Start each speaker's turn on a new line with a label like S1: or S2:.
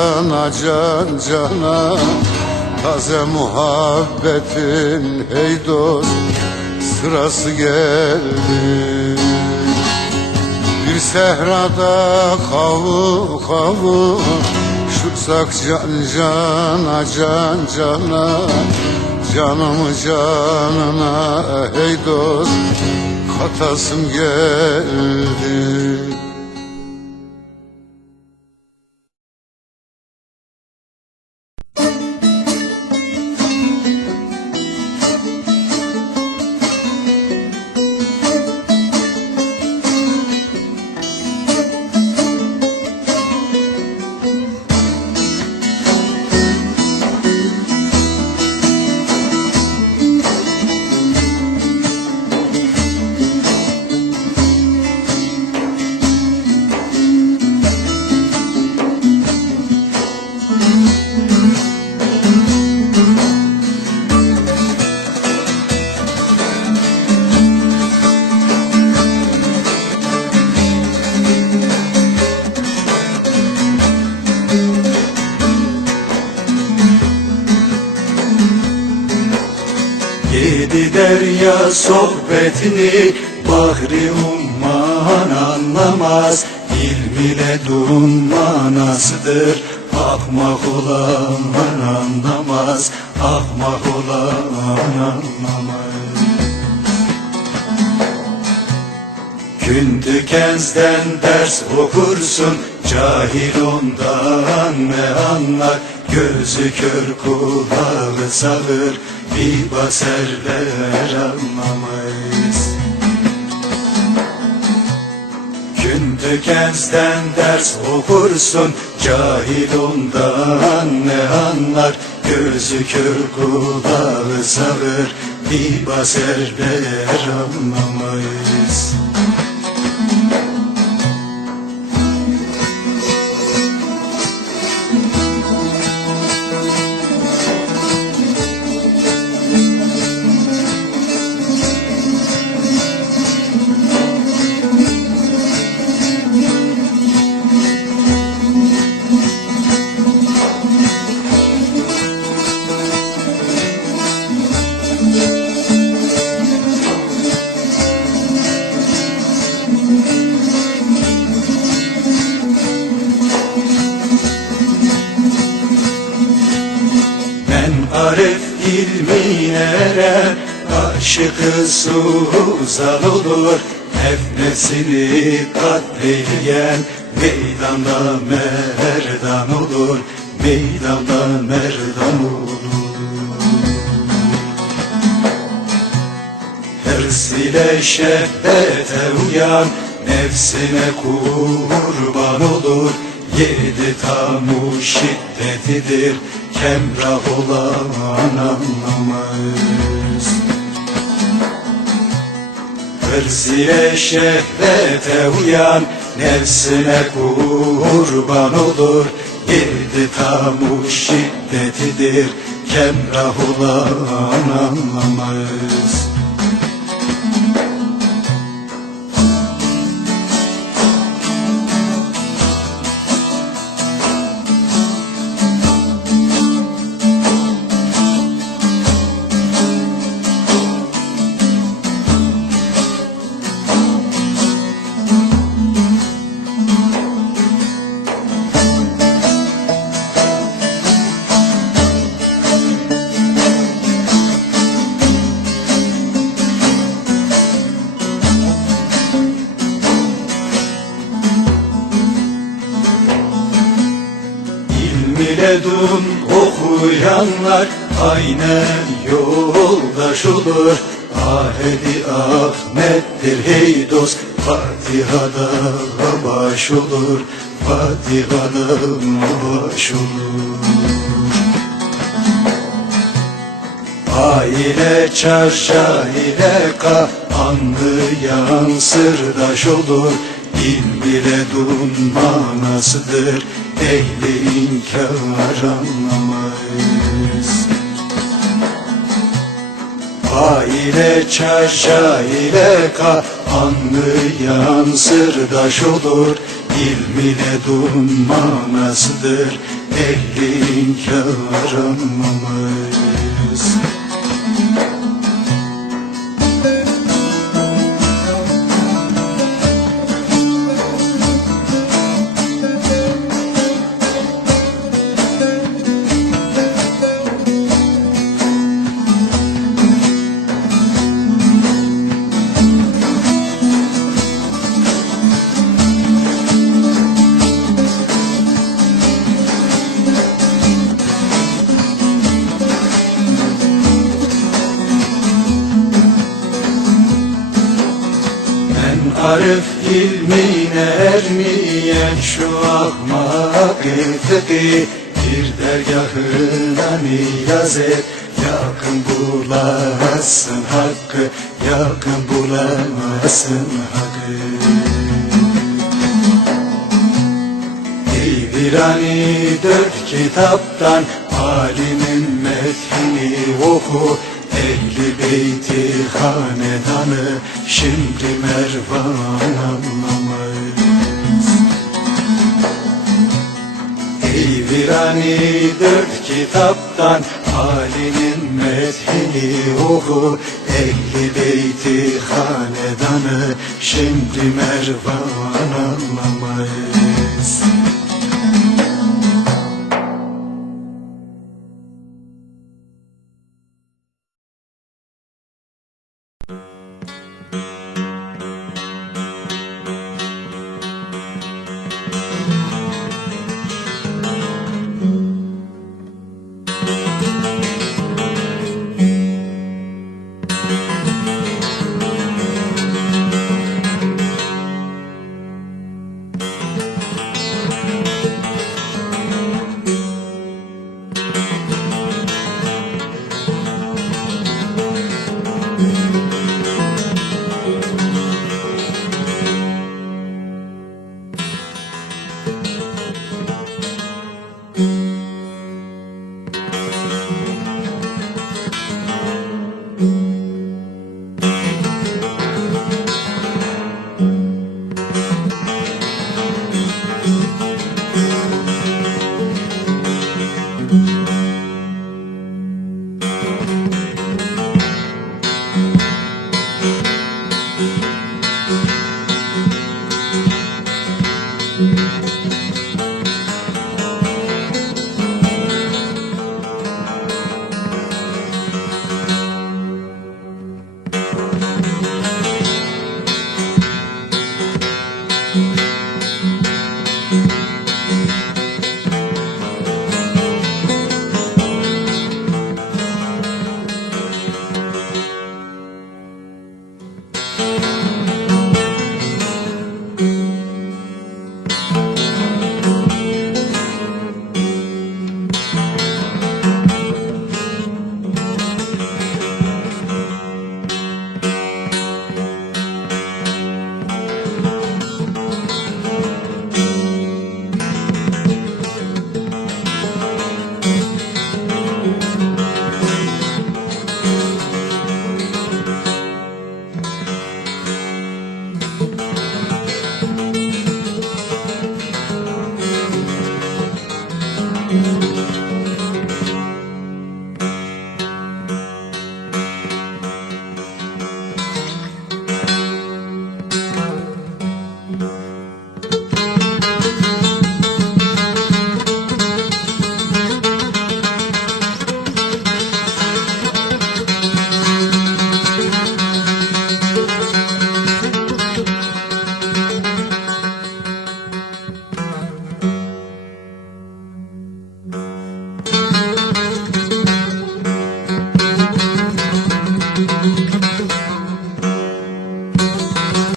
S1: Cana can cana Taze muhabbetin hey dost Sırası geldi. Bir sehrada kavu kavu Şutsak can cana can cana Canımı canına hey dost Katasım geldi
S2: Yedi derya sohbetini Bahri umman anlamaz. İlm ile dun manasıdır. Ahmak olan anlamaz. Ahmak olan anlamaz. Gün tükenzden ders okursun Cahil ondan ne anlar? Gözü kör kulağı sağır. Bir baserler anlamayız. Gün tükenzden ders okursun. Cahil ondan ne anlar? Gözü kör kulağı sağır. Bir baserler anlamayız arif ilmine eren Aşıkı suzan olur. Nefnesini katleyen Meydanda merdan olur Meydanda merdan olur. Hırs ile şehvete uyan Nefsine kurban olur Yedi tamu şiddetidir Kemrah olan anlamaz. Hırs ile şehvete uyan Nefsine kurban olur. Yedi tamu şiddetidir Kemrah olan anlamaz İlmile dun okuyanlar aynen yoldaş olur Ahedi Ahmet'tir hey dost Fatiha'da baş olur Fatiha'da baş olur Aile çarşa ile ka anlayan sırdaş olur İlm ile dun manasıdır Ehli inkar anlamayız. Aile çarşa ile ka anlayan sırdaş olur İlm ile dun manasıdır elin yaranmamız Ben arif ilmine ermeyen şu ahmak fıkhi Bir dergahına niyaz et. Yakın bulasın hakkı Yakın bulamazsın hakkı. Ey virani dört kitaptan Alimin methini oku Ehli beyti hanedanı Şimdi Mervan anlamaz Ey virani dört kitaptan Alimin methini oku. Ehli beyti hanedanı Şimdi Mervan anlamaz